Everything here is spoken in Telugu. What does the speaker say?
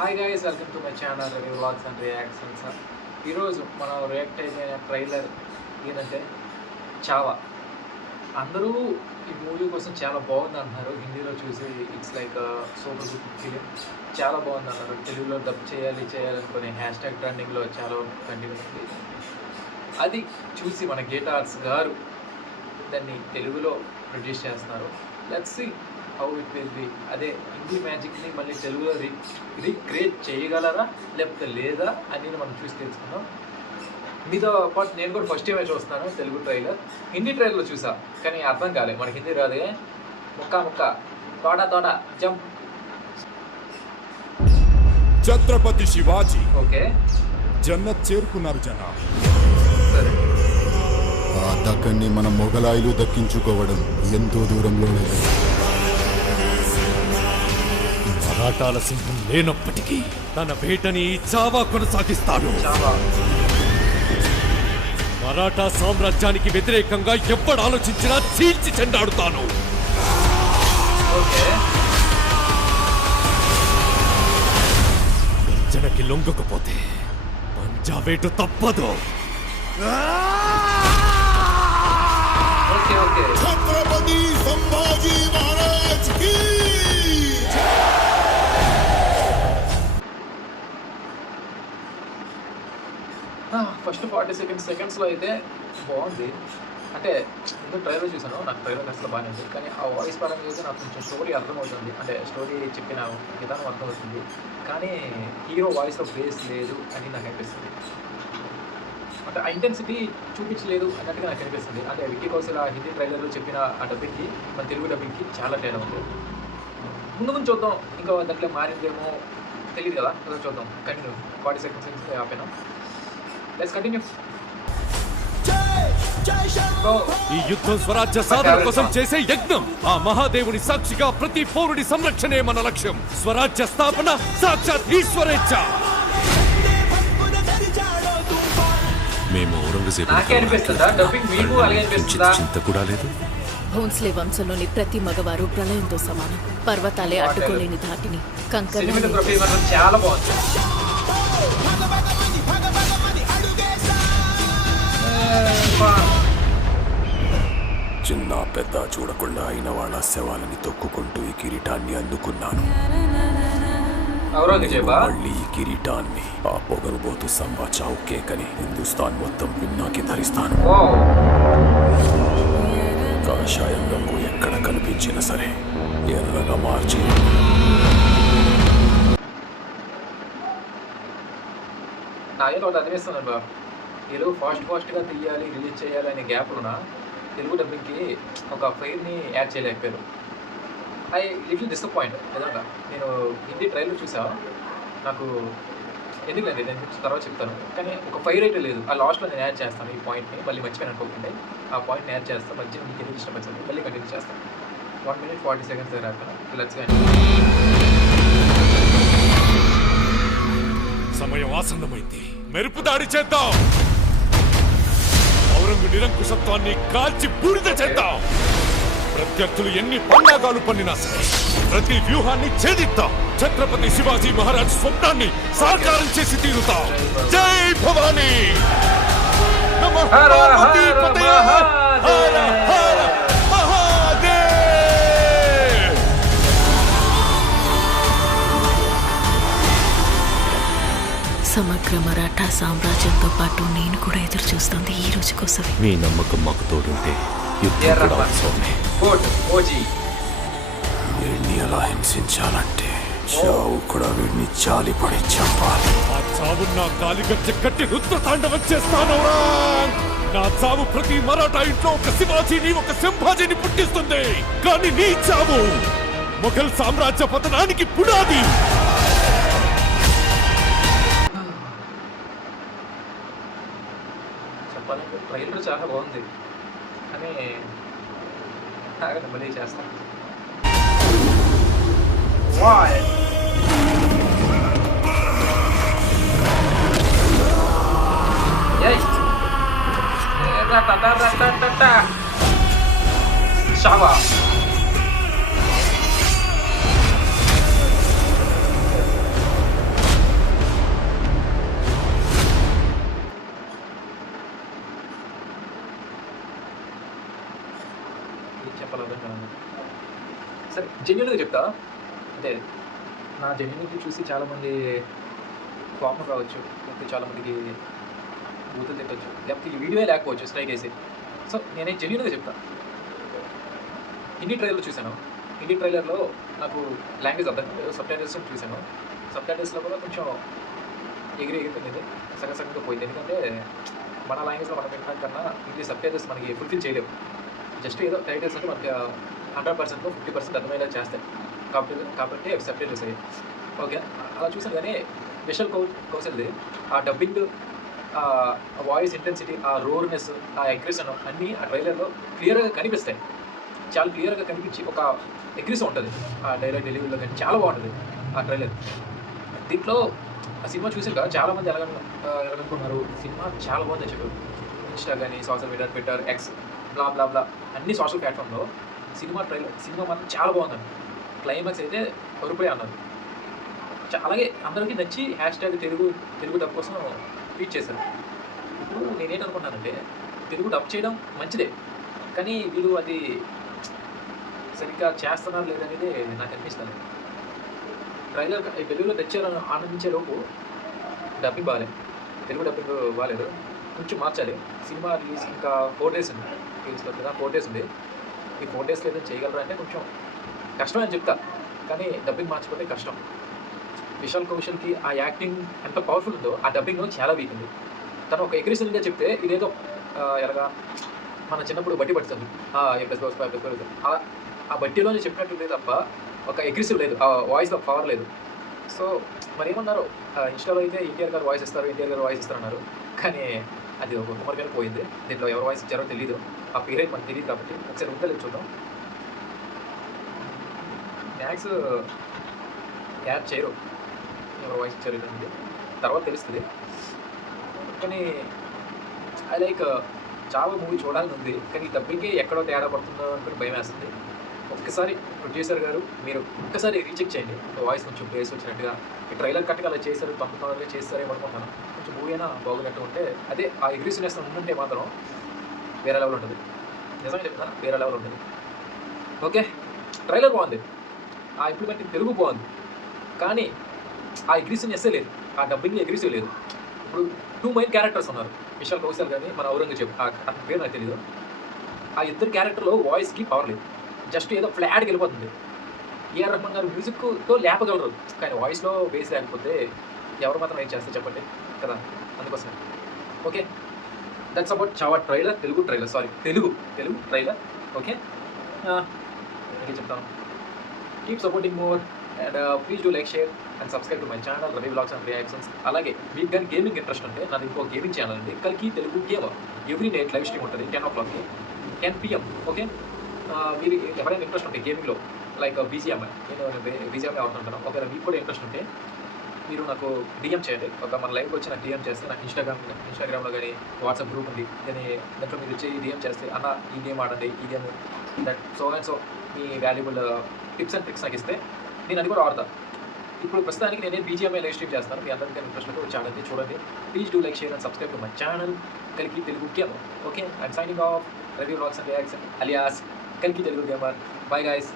Hi guys, welcome to my channel review vlogs and reactions. ఈరోజు మనం రియాక్ట్ అయిపోయిన ట్రైలర్ ఏంటంటే చావా. అందరూ ఈ మూవీ కోసం చాలా బాగుంది అంటున్నారు. హిందీలో చూసి it's like super super film, చాలా బాగుంది అన్నారు. తెలుగులో డబ్ చేయాలనుకునే హ్యాష్ ట్యాగ్ ట్రెండింగ్లో చాలా కంటిన్యూ ఉంది. అది చూసి మన గేట్ ఆర్ట్స్ గారు దాన్ని తెలుగులో ప్రొడ్యూస్ చేస్తున్నారు. Let's see how it will be. అదే హిందీ మ్యాజిక్ని మళ్ళీ తెలుగులో రీక్రియేట్ చేయగలరా లేకపోతే లేదా అని మనం చూసి తెలుసుకుందాం. మీతో పాటు నేను కూడా ఫస్ట్ టైమే చూస్తున్నాను తెలుగు ట్రైలర్. హిందీ ట్రైలర్లో చూసా కానీ అర్థం కాలేదు, మనకి హిందీ రాదే. ముక్క తోట జంప్. ఛత్రపతి శివాజీ ఓకే, జన్నత్ చేరుకున్నారు జన. సరే. ఆ దక్కన్ని మన మొఘలాయిలు దక్కించుకోవడం ఎంతో దూరంలో లేదు. మరాఠాల సింహం లేనప్పటికీ తన వేటని చావా కొనసాగిస్తాడు. చావా. మరాఠా సామ్రాజ్యానికి వ్యతిరేకంగా ఎప్పుడు ఆలోచించినా చీల్చి చెండాడుతాను. ఓకే, గర్జనకి లొంగకపోతే పంజాబేటు తప్పదు. Okay okay. ఛత్రపతి సంభాజీ మహారాజ్ కి ఫస్ట్ 40 సెకండ్స్లో అయితే బాగుంది. అంటే ఎందుకు ట్రైలర్ చూసాను, నాకు ట్రైలర్ అసలు బాగానే ఉంది. కానీ ఆ వాయిస్ పరంగా అయితే నాకు కొంచెం స్టోరీ అర్థమవుతుంది, అంటే స్టోరీ చెప్పిన విధానం అర్థమవుతుంది. కానీ హీరో వాయిస్లో బేస్ లేదు అని నాకు అనిపిస్తుంది. అంటే ఆ ఇంటెన్సిటీ చూపించలేదు అన్నట్టుగా నాకు అనిపిస్తుంది. అంటే విక్కీ కౌశల్ ఆ హిందీ ట్రైలర్లో చెప్పిన ఆ డబ్బింగ్కి మన తెలుగు డబ్బింగ్కి చాలా తేడా ఉంది. ముందు చూద్దాం, ఇంకా దాంట్లో మారిందేమో తెలియదు కదా, చూద్దాం. కంటిన్యూ. 40 సెకండ్స్ ఆపాను. Let's continue. ఈ యుద్ధం స్వరాజ్య సాధన కోసం చేసే యజ్ఞం. ఆ మహాదేవుని సాక్షిగా ప్రతి పౌరుడి సంరక్షణే మన లక్ష్యం. స్వరాజ్య స్థాపన సాక్షాత్ ఈశ్వరేచ్ఛ. మేము ఔరంగజేబు నాకే అనిపిస్తుందా డబ్బింగ్ మీకు అలాగే అనిపిస్తుందా? చింత కూడా లేదు. భోన్స్లే వంశంలోని ప్రతి మగవారు ప్రళయంతో సమానం. పర్వతాలే అడ్డుకోలేని ధాటిని, కంకర్లు సినిమాటోగ్రఫీ మాత్రం చాలా బాగుంది. చిన్న పెద్ద చూడకుండా అయిన వాళ్ళ శవాలని తొక్కుకుంటూ ఈ కిరీటాన్ని అందుకున్నాను. ఔరంగజేబా మళ్ళీ ఈ కిరీటాన్ని ఆ పొగరుబోతు సంబా చావు కేకని హిందుస్థాన్ మొత్తం పిన్నాకి ధరిస్తాను. కాషాయం రంగు ఎక్కడ కనిపించినా సరే ఎర్రగా మార్చి నాకేదో ఒకటి అనిపిస్తుంది బా. ఏదో ఫాస్ట్గా తీయాలి, రిలీజ్ చేయాలి అనే గ్యాప్లోన తెలుగు డబ్బింగ్కి ఒక ఫైర్ని యాడ్ చేయలేకపోయారు. I little disappoint. నిజంగా నేను హిందీ ట్రైలర్ చూసా, నాకు ఎందుకులేండి నేను తర్వాత చెప్తాను. కానీ ఒక ఫైర్ అయితే లేదు. ఆ లాస్ట్లో నేను యాడ్ చేస్తాను ఈ పాయింట్ని, మళ్ళీ మర్చిపోయాను అనుకోకుండా ఆ పాయింట్ని యాడ్ చేస్తాను. మధ్య మీకు ఎందుకు ఇష్టపడుతుంది మళ్ళీ కంటిన్యూ చేస్తాను. 1 minute 40 seconds దగ్గర ఆపాను. Let's go. సమయం ఆసన్నమైంది. మెరుపు దాడి చేద్దాం. ఔరంగు నిరంకుశత్వాన్ని కాల్చి బూడిద చేద్దాం. ప్రత్యర్థులు ఎన్ని పన్నాగాలు పన్నినా సరే ప్రతి వ్యూహాన్ని ఛేదిద్దాం. ఛత్రపతి శివాజీ మహారాజ్ స్వప్నాన్ని సాకారం చేసి తీరుతాం. జై భవానీ. నమః పార్వతీపతయే. హర హర మహాదేవ్. సమగ్ర మరాఠా సామ్రాజ్యంతో పాటు నేను కూడా ఎదురు చూస్తుంది ఈ రోజు కోసమే. మీ నమ్మకం మాకు తోడుంటే యుద్ధం కూడా అవసరమే. వీడిని ఎలా హింసించాలంటే చావు కూడా వీడిని జాలిపడి చంపాలి. ఆ చావు నా కాలిగజ్జ కట్టి రుద్ర తాండవం చేస్తాను. నా చావు ప్రతి మరాఠా ఇంట్లో ఒక శివాజీని, ఒక సంభాజీని పుట్టిస్తుంది. కానీ నీ చావు మొఘల్ సామ్రాజ్య పతనానికి పునాది. చెప్పాలంటే ట్రైలర్ చాలా బాగుంది, కానీ మళ్ళీ చేస్తాను. Shava. జెన్యున్గా చెప్తా, అంటే నా జెన్యున్కి చూసి చాలామంది కోపం కావచ్చు, లేకపోతే చాలామందికి బూతులు తిట్టచ్చు, లేకపోతే ఈ వీడియో లేకపోవచ్చు స్ట్రైక్ వేసి. సో నేనే జెన్యున్గా చెప్తా. హిందీ ట్రైలర్ చూశాను. హిందీ ట్రైలర్లో నాకు లాంగ్వేజ్ అర్థం కాలేదు, సబ్ టైటిల్స్ చూశాను. సబ్ టైటిల్స్లో కూడా కొంచెం ఎగిరిపోయింది, సగంగా పోయింది. ఎందుకంటే మన లాంగ్వేజ్లో మనం వినడం కన్నా ఇంగ్లీష్ సబ్ టైటిల్స్ మనకి ఫుల్ఫిల్ చేయలేవు. జస్ట్ ఏదో టైటిల్స్ అంటే మనకి 100%లో 50% అర్థమయ్యేలా చేస్తాయి కాబట్టి సబ్ టైటిల్స్ అయ్యాయి. ఓకే, అలా చూసాను. కానీ విశాల్ కౌశల్ది ఆ డబ్బింగ్, ఆ వాయిస్ ఇంటెన్సిటీ, ఆ రోర్నెస్, ఆ అగ్రెషన్ అన్నీ ఆ ట్రైలర్లో క్లియర్గా కనిపిస్తాయి. చాలా క్లియర్గా కనిపించి ఒక అగ్రెషన్ ఉంటుంది ఆ డైలాగ్ డెలివరీలో, కానీ చాలా బాగుంటుంది ఆ ట్రైలర్. దీంట్లో ఆ సినిమా చూసాక చాలామంది ఎలాగనుకున్నారు, సినిమా చాలా బాగుందని చెప్పారు. ఇన్స్టా కానీ, సోషల్ మీడియా, ట్విట్టర్, ఎక్స్, బ్లా బ్లా బ్లా అన్ని సోషల్ ప్లాట్ఫామ్లో సినిమా మాత్రం చాలా బాగుందండి. క్లైమాక్స్ అయితే ఒరిపోయి అన్నారు. అలాగే అందరికీ నచ్చి తెలుగు డబ్ కోసం ట్వీట్ చేశారు. ఇప్పుడు నేనేంటనుకుంటానంటే, తెలుగు డబ్ చేయడం మంచిదే, కానీ వీళ్ళు అది సరిగ్గా చేస్తున్నారు లేదనేది నాకు అనిపిస్తుంది. ట్రైలర్ తెలుగులో తెచ్చారని ఆనందించే లోపు డబ్బింగ్ బాగాలేదు, తెలుగు డబ్బింగ్ బాగాలేదు, కొంచెం మార్చాలి. సినిమా రిలీజ్ ఇంకా 4 days ఉంది, కదా 4 days ఉంది. ఈ 4 days ఏదైనా చేయగలరా అంటే కొంచెం కష్టం అని చెప్తా, కానీ డబ్బింగ్ మార్చిపోతే కష్టం. విశాల్ కౌశల్కి ఆ యాక్టింగ్ ఎంత పవర్ఫుల్ ఉందో ఆ డబ్బింగ్ చాలా వీక్ ఉంది. తను ఒక అగ్రెసివ్గా చెప్తే ఇదేదో ఎలాగా మన చిన్నప్పుడు బట్టి పడుతుంది, ఆ బట్టీలోనే చెప్పినట్టు లేదు తప్ప ఒక అగ్రెసివ్ లేదు, ఆ వాయిస్లో పవర్ లేదు. సో మరి ఏమన్నారు, ఇన్స్టాలో అయితే ఎన్టీఆర్ గారు వాయిస్ ఇస్తారన్నారు, కానీ అది ఒక రూమర్గానే పోయింది. దీంట్లో ఎవరు వాయిస్ ఇచ్చారో తెలియదు, ఆ పేరే మనకు తెలియదు. కాబట్టి ఒకసారి ఉందా లేదు చూద్దాం. మ్యాక్స్ యాడ్ చేయరు ఎవరు వాయిస్ ఇచ్చారు అనేది, తర్వాత తెలుస్తుంది. కానీ ఐ లైక్ చాలా మూవీ చూడాలని ఉంది, కానీ డబ్బింగ్కి ఎక్కడో తేడా పడుతుందో అనుకుని భయం వేస్తుంది. ఒక్కసారి ప్రొడ్యూసర్ గారు మీరు ఒక్కసారి రీచెక్ చేయండి, వాయిస్ కొంచెం ప్లేస్ వచ్చినట్టుగా. ఈ ట్రైలర్ కట్గా అలా చేశారు, తొందరగా చేస్తారేమో అనుకుంటున్నాను. కొంచెం మూవీ అయినా బాగున్నట్టు ఉంటే, అదే ఆ అగ్రెసివ్నెస్ ఉంటే మాత్రం వేరే లెవెల్ ఉంటుంది. నిజంగా చెప్తాను, వేరే లెవెల్ ఉంటుంది. ఓకే, ట్రైలర్ బాగుంది, ఆ ఇంప్లిమెంటింగ్ తెలుగు బాగుంది, కానీ ఆ అగ్రెసివ్నెస్సే లేదు, ఆ డబ్బింగ్ అగ్రెసివ్ లేదు. ఇప్పుడు 2 మెయిన్ క్యారెక్టర్స్ ఉన్నారు, విశాల్ కౌశల్ కానీ మన ఔరంగజేబ్, అతని పేరు నాకు తెలియదు. ఆ ఇద్దరు క్యారెక్టర్లో వాయిస్కి పవర్ లేదు, జస్ట్ ఏదో ఫ్లాట్కి వెళ్ళిపోతుంది. ఏఆర్ రెహమాన్ గారు మ్యూజిక్తో లేపగలరు, కానీ వాయిస్లో బేస్ లేకపోతే ఎవరు మాత్రం ఏం చేస్తే చెప్పండి కదా, అందుకోసమే. Okay, that's about Chhaava trailer, Telugu trailer. Okay, ఇంకే చెప్తాను, keep supporting more and please do like, share and subscribe to my channel Ravi vlogs and reactions. అలాగే మీకు కానీ గేమింగ్ ఇంట్రెస్ట్ ఉంటే నాది ఇంకో గేమింగ్ ఛానల్ అండి, కలికి Telugu gamer. Every night live stream ఉంటుంది 10 o'clockకి, 10 PM. ఓకే, మీరు ఎవరైనా ఇంట్రెస్ట్ ఉంటే గేమింగ్లో, లైక్ బీజిఎం, నేను బీజిఎంఏ ఆడుతుంటాను. ఒకవేళ మీకు కూడా ఇంట్రెస్ట్ ఉంటే మీరు నాకు డిఎం చేయండి. మన లైవ్కి వచ్చి నాకు డిఎం చేస్తే నాకు ఇన్స్టాగ్రామ్లో కానీ వాట్సాప్ గ్రూప్ ఉంది, దాంట్లో మీరు వచ్చి డిఎం చేస్తే అన్న ఈ గేమ్ ఆడండి, ఈ game that so me valuable tips and tricks నాకు ఇస్తే నేను అది కూడా ఆడతాను. ఇప్పుడు ప్రస్తుతానికి నేనే బీజిఎంఐ లైవ్ స్ట్రీమ్ చేస్తాను. మీ అందరికీ ఇంట్రెస్ట్ ఉంటే ఛానల్ని చూడండి. Please do like, share and subscribe to my channel Kaliki Telugu gamer. Okay, I'm signing off Ravi vlogs and reaction alias Kaliki Telugu gamer. Bye guys.